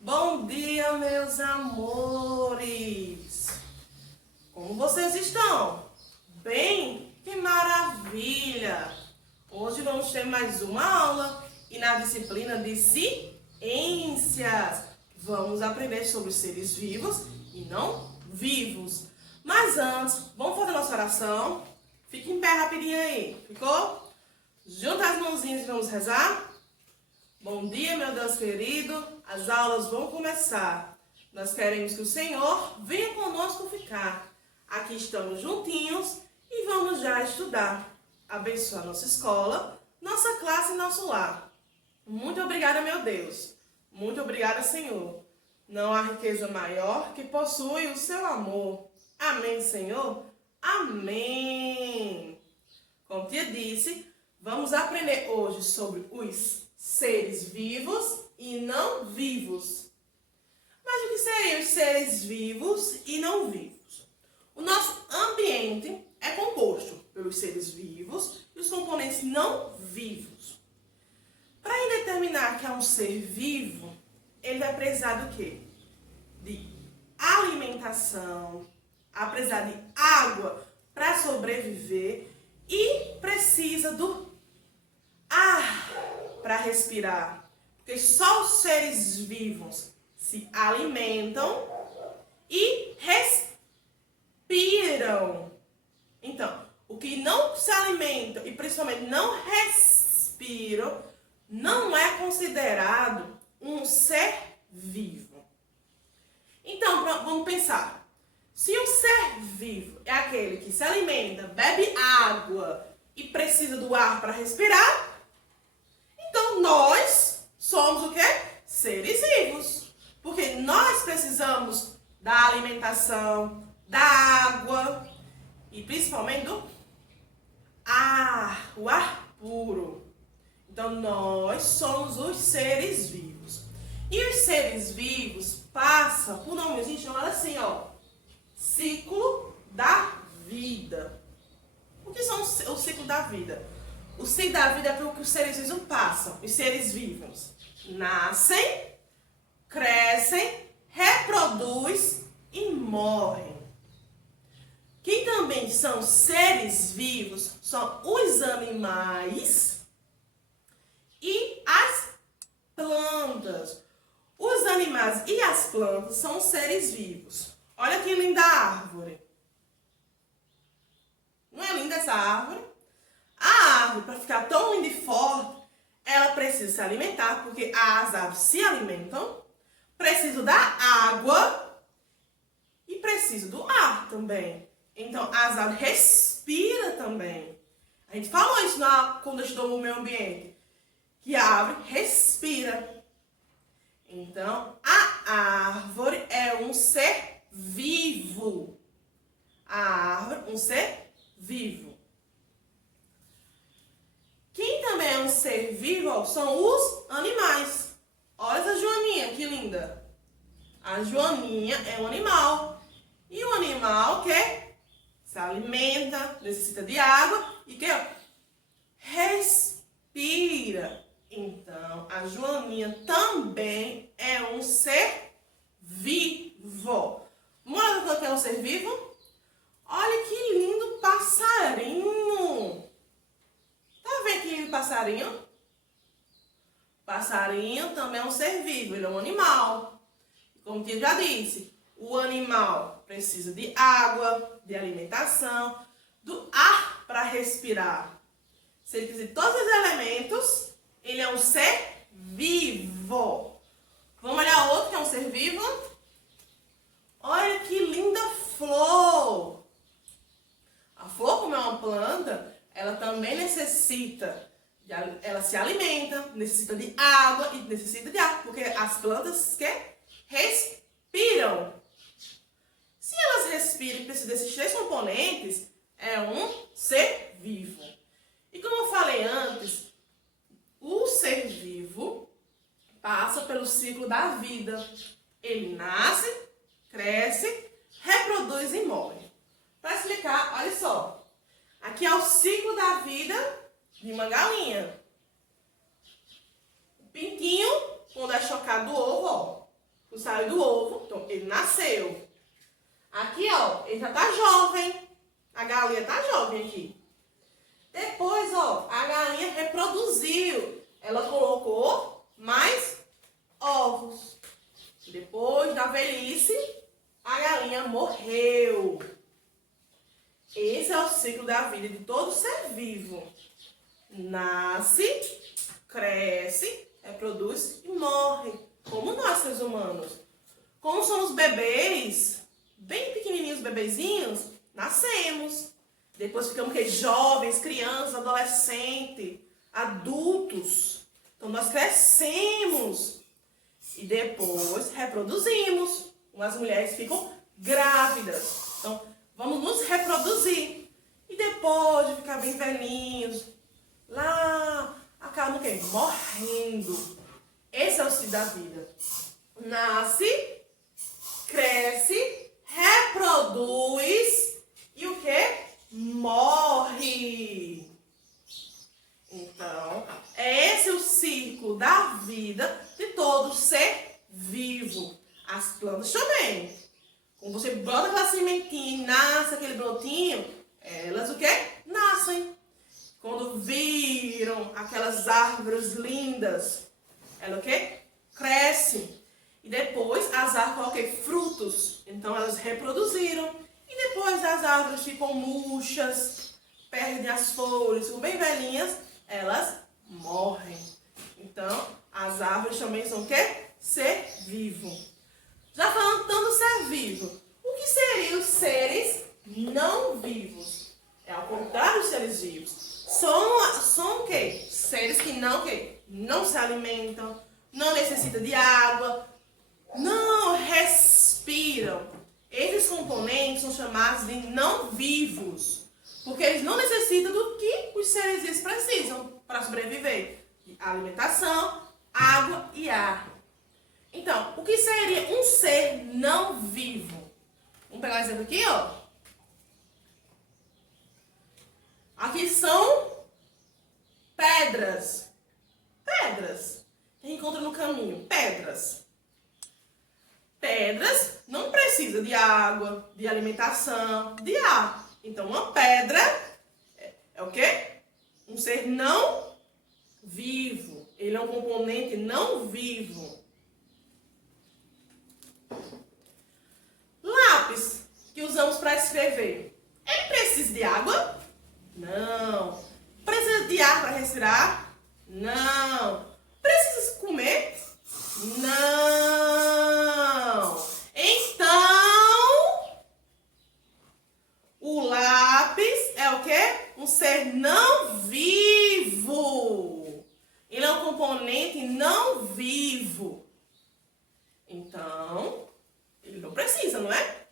Bom dia, meus amores! Como vocês estão? Bem? Que maravilha! Hoje vamos ter mais uma aula e na disciplina de ciências vamos aprender sobre os seres vivos e não vivos. Mas antes, vamos fazer nossa oração? Fique em pé rapidinho aí, ficou? Junta as mãozinhas e vamos rezar? Bom dia, meu Deus querido, as aulas vão começar. Nós queremos que o Senhor venha conosco ficar. Aqui estamos juntinhos e vamos já estudar. Abençoa nossa escola, nossa classe e nosso lar. Muito obrigada, meu Deus. Muito obrigada, Senhor. Não há riqueza maior que possui o seu amor. Amém, Senhor? Amém. Como tia disse, vamos aprender hoje sobre os seres vivos e não vivos. Mas o que seriam os seres vivos e não vivos? O nosso ambiente é composto pelos seres vivos e os componentes não vivos. Para determinar que é um ser vivo, ele vai precisar do quê? De alimentação, vai precisar de água para sobreviver e precisa do ar para respirar. Porque só os seres vivos se alimentam e respiram. Então, o que não se alimenta e principalmente não respiram não é considerado um ser vivo. Então, vamos pensar. Se um ser vivo é aquele que se alimenta, bebe água e precisa do ar para respirar, então nós somos o quê? Seres vivos. Porque nós precisamos da alimentação, da água e principalmente do ar, o ar puro. Então nós somos os seres vivos. E os seres vivos passam por um nomezinho chamado assim, ó. Ciclo da vida. O que são o ciclo da vida? O ciclo da vida é pelo que os seres vivos passam. Os seres vivos nascem, crescem, reproduzem e morrem. Quem também são seres vivos são os animais e as plantas. Os animais e as plantas são seres vivos. Olha que linda árvore. Não é linda essa árvore? A árvore, para ficar tão linda e forte, ela precisa se alimentar, porque as árvores se alimentam, precisa da água e precisa do ar também. Então, as árvores respiram também. A gente falou isso quando estudou o meio ambiente, que a árvore respira. Então, a árvore é um ser vivo. A árvore, um ser vivo. Quem também é um ser vivo são os animais. Olha essa joaninha, que linda. A joaninha é um animal. E o animal que se alimenta, necessita de água e que respira. Então, a joaninha também é um ser vivo. Mostra o que é um ser vivo? Olha que lindo passarinho. Tá vendo que lindo passarinho? Passarinho também é um ser vivo, ele é um animal. Como eu já disse, o animal precisa de água, de alimentação, do ar para respirar. Se ele precisa de todos os elementos, ele é um ser vivo. Vamos olhar outro que é um ser vivo? Olha que linda flor. A flor, como é uma planta, ela também necessita, ela se alimenta, necessita de água e necessita de ar, porque as plantas que respiram. Se elas respiram e precisam desses três componentes, é um ser vivo. E como eu falei antes, o ser vivo passa pelo ciclo da vida. Ele nasce, cresce, reproduz e morre. Para explicar, olha só. Aqui é o ciclo da vida de uma galinha. pintinho, quando é chocado do ovo, ó. Saiu do ovo, então ele nasceu. Aqui, ó, ele já tá jovem. A galinha tá jovem aqui. Depois, ó, a galinha reproduziu. Ela colocou mais ovos. Depois da velhice, a galinha morreu. Esse é o ciclo da vida de todo ser vivo. Nasce, cresce, reproduz e morre. Como nós, seres humanos. Como somos bebês, bem pequenininhos, bebezinhos, nascemos. Depois ficamos jovens, crianças, adolescentes, adultos. Então nós crescemos. E depois reproduzimos. As mulheres ficam grávidas. Então vamos nos reproduzir. E depois de ficar bem velhinhos, lá acabam o quê? Morrendo. Esse é o ciclo da vida. Nasce, cresce, reproduz e o quê? Morre. Então, é esse o ciclo da vida de todo ser vivo. As plantas também. Quando você brota aquela sementinha e nasce aquele brotinho, elas o quê? Nascem. Quando viram aquelas árvores lindas, elas o quê? Crescem. E depois as árvores colocam o quê? Frutos. Então elas reproduziram. E depois as árvores ficam murchas, perdem as folhas, ficam bem velhinhas, elas morrem. Então as árvores também são o quê? Ser vivo. Já falando tanto ser vivo, o que seriam os seres não vivos? É ao contrário dos seres vivos. São o quê? Seres que não, não se alimentam, não necessitam de água, não respiram. Esses componentes são chamados de não vivos, porque eles não necessitam do que os seres vivos precisam para sobreviver. De alimentação, água e ar. Então, o que seria um ser não vivo? Vamos pegar um exemplo aqui, ó. Aqui são pedras. Pedras. Que a gente encontra no caminho. Pedras. Pedras não precisam de água, de alimentação, de ar. Então, uma pedra é o quê? Um ser não vivo. Ele é um componente não vivo. Lápis que usamos para escrever. Ele precisa de água? Não. Precisa de ar para respirar? Não. Precisa comer? Não. Então, o lápis é o quê? Um ser não vivo. Ele é um componente não vivo. Então, ele não precisa, não é?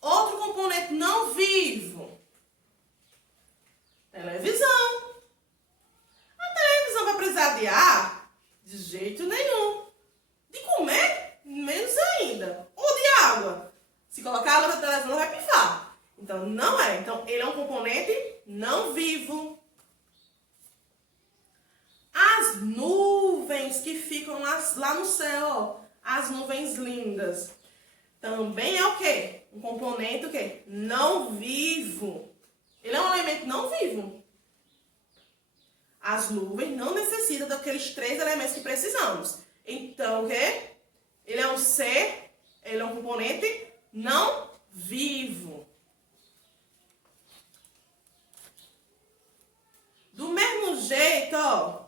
Outro componente não vivo. Televisão. A televisão vai precisar de ar? De jeito nenhum. De comer? Menos ainda. Ou de água? Se colocar água na televisão, ela vai pifar. Então, não é. Então, ele é um componente não vivo. As nuvens que ficam lá no céu, ó. As nuvens lindas. Também é o quê? Um componente o quê? Não vivo. Ele é um elemento não vivo. As nuvens não necessitam daqueles 3 elementos que precisamos. Então, o quê? Ele é um ser, ele é um componente não vivo. Do mesmo jeito, ó,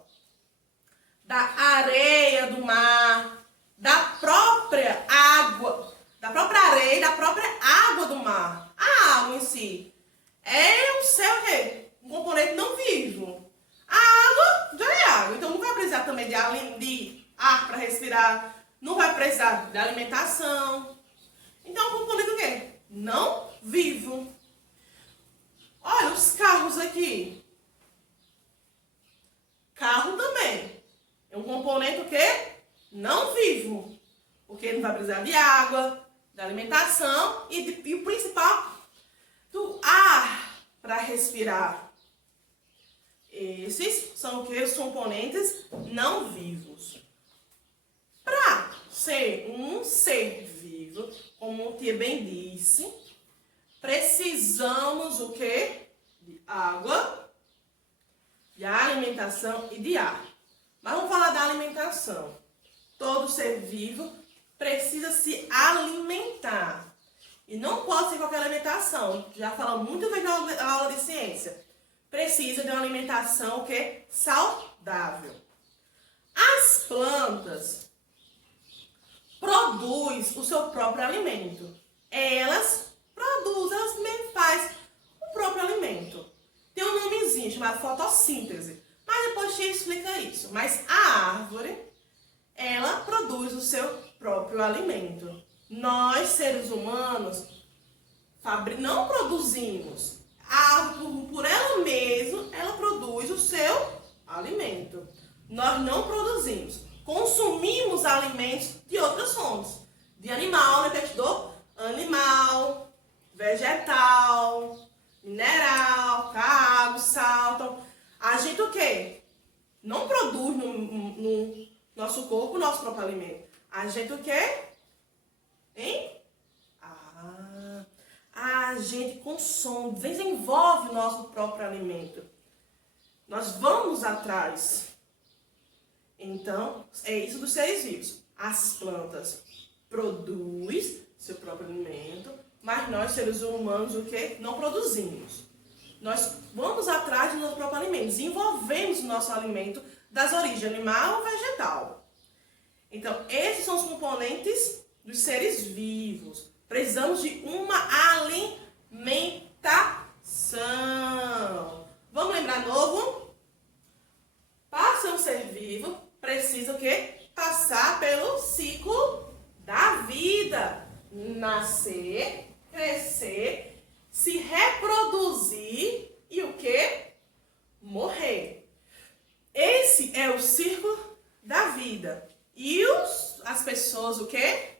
da areia do mar, da própria água, da própria areia e da própria água do mar. A água em si é um ser o quê? Um componente não vivo. A água já é água, então não vai precisar também de ar para respirar, não vai precisar de alimentação. Então é um componente o quê? Não vivo. Olha os carros aqui. Carro também é um componente o quê? Não vivo. Porque não vai precisar de água, de alimentação e o principal, do ar para respirar. Esses são o que? Os componentes não vivos. ser um ser vivo, como o tia bem disse, precisamos o quê? De água, de alimentação e de ar. Mas vamos falar da alimentação. Todo ser vivo precisa se alimentar. E não pode ser qualquer alimentação. Já falamos muito bem na aula de ciência. Precisa de uma alimentação o quê? Saudável. As plantas produzem o seu próprio alimento. Elas produzem, elas mesmo fazem o próprio alimento. Tem um nomezinho chamado fotossíntese. Mas depois te explica isso. Mas a árvore, ela produz o seu próprio alimento. Nós, seres humanos, não produzimos. A árvore, por ela mesma, ela produz o seu alimento. Nós não produzimos. Consumimos alimentos de outras fontes. De animal, né, que eu estudou? Animal, vegetal, mineral, carbo, sal. Então, a gente o quê? Não produz no nosso corpo o nosso próprio alimento. A gente o quê? Hein? A gente consome, desenvolve o nosso próprio alimento. Nós vamos atrás. Então, é isso dos seres vivos. As plantas produzem seu próprio alimento, mas nós, seres humanos, o quê? Não produzimos. Nós vamos atrás do nosso próprio alimento, desenvolvemos o nosso alimento das origens animal ou vegetal. Então, esses são os componentes dos seres vivos. Precisamos de uma alimentação. Vamos lembrar novo? Para ser um ser vivo, precisa o quê? Passar pelo ciclo da vida. Nascer, crescer, se reproduzir e o quê? Morrer. Esse é o ciclo da vida. E as pessoas, o quê?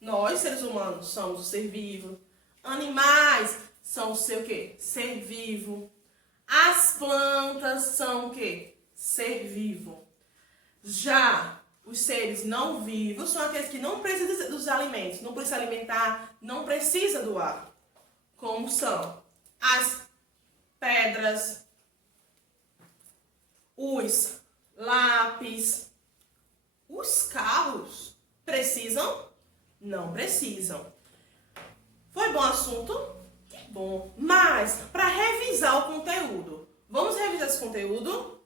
Nós, seres humanos, somos o ser vivo. Animais são o seu quê? Ser vivo. As plantas são o quê? Ser vivo. Já os seres não vivos são aqueles que não precisam dos alimentos, não precisam se alimentar, não precisam do ar. Como são as pedras, os lápis, os carros. Precisam? Não precisam. Foi bom o assunto? Que bom. Mas, para revisar o conteúdo, vamos revisar esse conteúdo?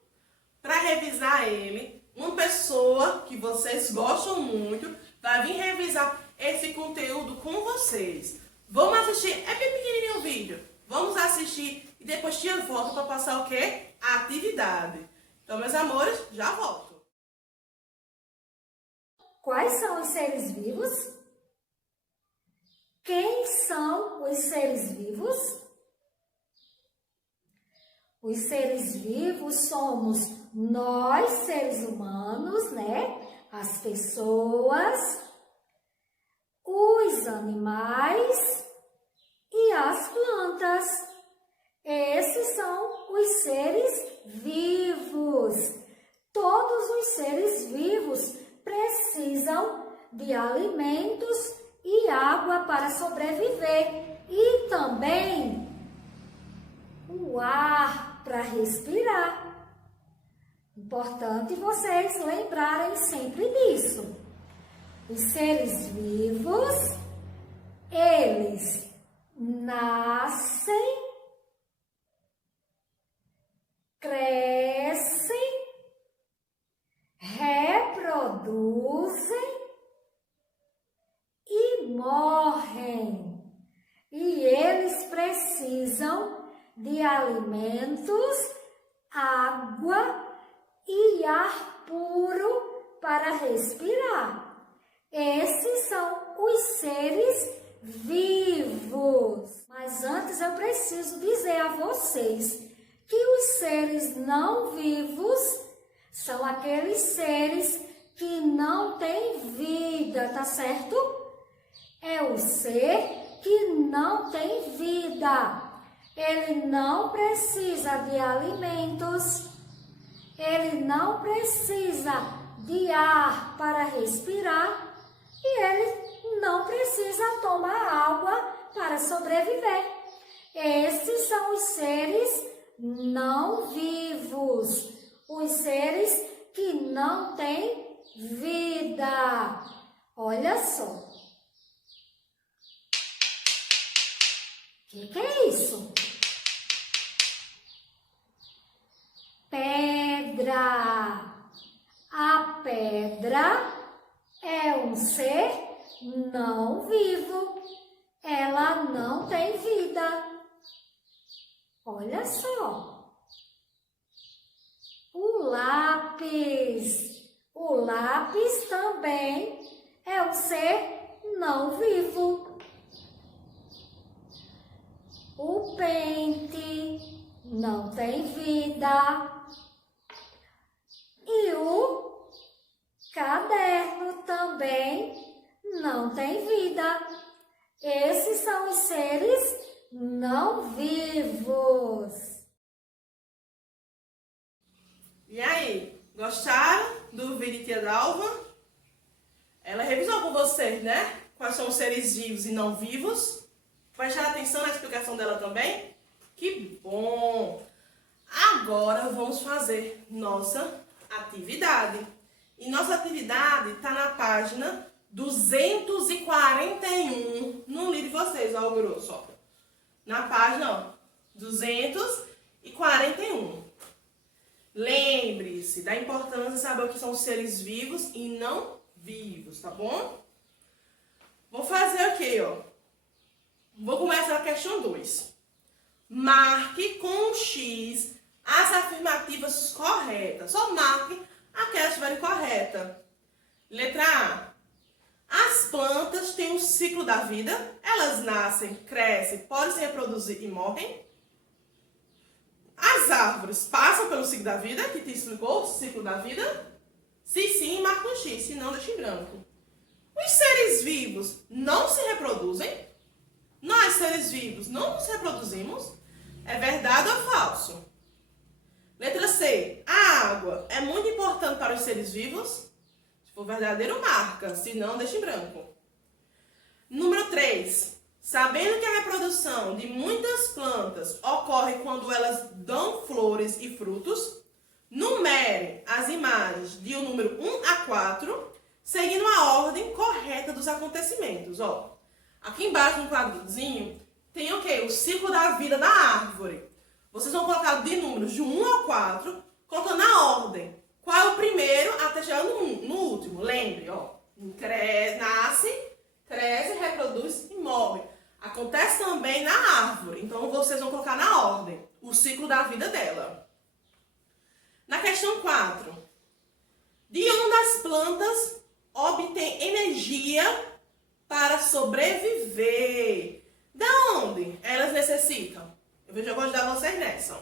Para revisar ele, uma pessoa que vocês gostam muito vai vir revisar esse conteúdo com vocês. Vamos assistir, é bem pequenininho o vídeo. Vamos assistir e depois tia volta para passar o quê? A atividade. Então, meus amores, já volto. Quais são os seres vivos? Quem são os seres vivos? Os seres vivos somos nós, seres humanos, né? As pessoas, os animais e as plantas. Esses são os seres vivos. Todos os seres vivos precisam de alimentos e água para sobreviver e também o ar para respirar. Importante vocês lembrarem sempre disso. Os seres vivos, eles nascem, crescem, reproduzem e morrem. E eles precisam de alimentos, água e ar puro para respirar. Esses são os seres vivos. Mas antes eu preciso dizer a vocês que os seres não vivos são aqueles seres que não têm vida, tá certo? É o ser que não tem vida. Ele não precisa de alimentos, ele não precisa de ar para respirar, e ele não precisa tomar água para sobreviver. Esses são os seres não vivos, os seres que não têm vida. Olha só. O que é isso? Pedra. A pedra é um ser não vivo. Ela não tem vida. Olha só. O lápis. O lápis também é um ser não vivo. O pente não tem vida. E o caderno também não tem vida. Esses são os seres não vivos. E aí, gostaram do vídeo de Tia Dalva? Ela revisou com vocês, né? Quais são os seres vivos e não vivos. Prestaram atenção na explicação dela também? Que bom! Agora vamos fazer nossa atividade. E nossa atividade está na página 241 no livro de vocês, ó, o grosso, ó. Na página, ó, 241. Lembre-se da importância de saber o que são seres vivos e não vivos, tá bom? Vou fazer o quê, ó? Vou começar a questão 2. Marque com um X as afirmativas corretas. Só marque aquelas que estiverem corretas. Letra A. As plantas têm um ciclo da vida. Elas nascem, crescem, podem se reproduzir e morrem. As árvores passam pelo ciclo da vida, que te explicou o ciclo da vida. Se sim, marca um X, se não, deixa em branco. Os seres vivos não se reproduzem. Nós, seres vivos, não nos reproduzimos. É verdade ou falso? Letra C. A água é muito importante para os seres vivos? Se for verdadeiro, marca. Se não, deixa em branco. Número 3. Sabendo que a reprodução de muitas plantas ocorre quando elas dão flores e frutos, numere as imagens de o número 1 a 4, seguindo a ordem correta dos acontecimentos. Ó, aqui embaixo no quadrozinho tem o quê? O ciclo da vida da árvore. Vocês vão colocar de números de 1 ao 4, colocando a ordem. Qual é o primeiro até chegar no último? Lembre, ó. Nasce, cresce, reproduz e morre. Acontece também na árvore. Então, vocês vão colocar na ordem o ciclo da vida dela. Na questão 4. De onde as plantas obtêm energia para sobreviver? De onde elas necessitam? Eu vou ajudar vocês nessa. Ó.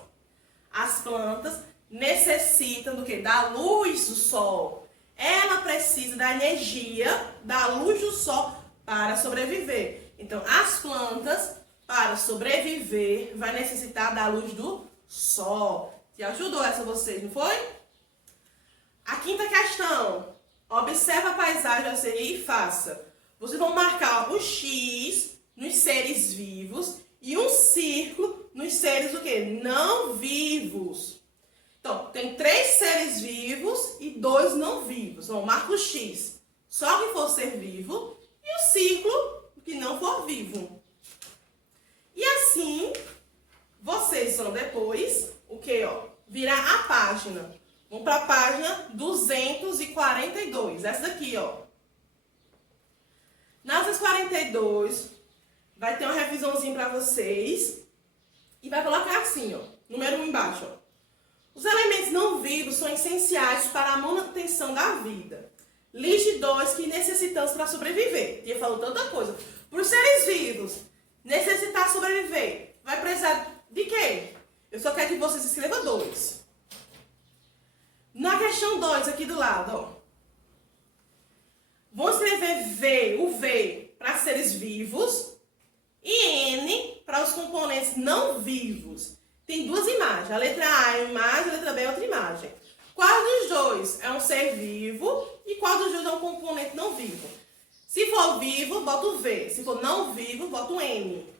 As plantas necessitam do quê? Da luz do sol. Ela precisa da energia da luz do sol para sobreviver. Então, as plantas, para sobreviver, vai necessitar da luz do sol. Te ajudou essa vocês, não foi? A quinta questão. Observa a paisagem a seguir e faça. Vocês vão marcar o X nos seres vivos e um círculo nos seres o quê? Não vivos. Então, tem 3 seres vivos e 2 não vivos. Então, marca o X. Só que for ser vivo e o círculo que não for vivo. E assim, vocês vão depois, o que, ó? Virar a página. Vamos para a página 242. Essa daqui, ó. Na 242, vai ter uma revisãozinha para vocês. E vai colocar assim, ó. Número 1 embaixo, ó. Os elementos não vivos são essenciais para a manutenção da vida. Liste 2 que necessitamos para sobreviver. Tia falou tanta coisa. Para os seres vivos, necessitar sobreviver, vai precisar de quê? Eu só quero que vocês escrevam 2. Na questão 2, aqui do lado, ó. Vou escrever V, o V, para seres vivos e N para os componentes não vivos. Tem 2 imagens. A letra A é uma imagem, a letra B é outra imagem. Qual dos dois é um ser vivo e qual dos dois é um componente não vivo? Se for vivo, bota o V. Se for não vivo, bota o N.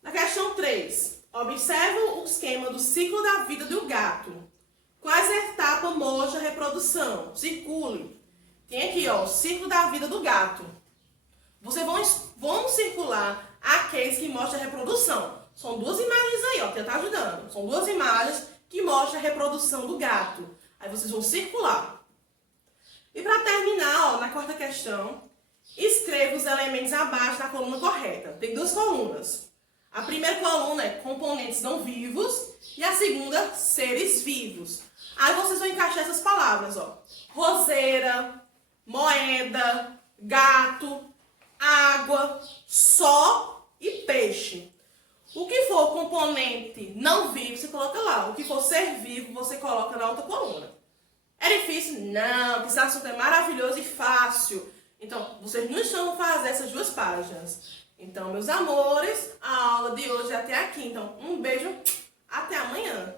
Na questão 3, observa o esquema do ciclo da vida do gato. Quais etapas mostra a reprodução? Circule. Tem aqui, ó, o ciclo da vida do gato. Vocês vão circular aqueles que mostram a reprodução. São duas imagens aí, ó, que tá ajudando. São duas imagens que mostram a reprodução do gato. Aí vocês vão circular. E para terminar, ó, na quarta questão, escreva os elementos abaixo da coluna correta. Tem duas colunas. A primeira coluna é componentes não vivos e a segunda, seres vivos. Aí vocês vão encaixar essas palavras, ó. Roseira, moeda, gato, água, sol e peixe. O que for componente não vivo, você coloca lá. O que for ser vivo, você coloca na outra coluna. É difícil? Não, esse assunto é maravilhoso e fácil. Então, vocês não estão fazendo essas duas páginas. Então, meus amores, a aula de hoje é até aqui. Então, um beijo, até amanhã.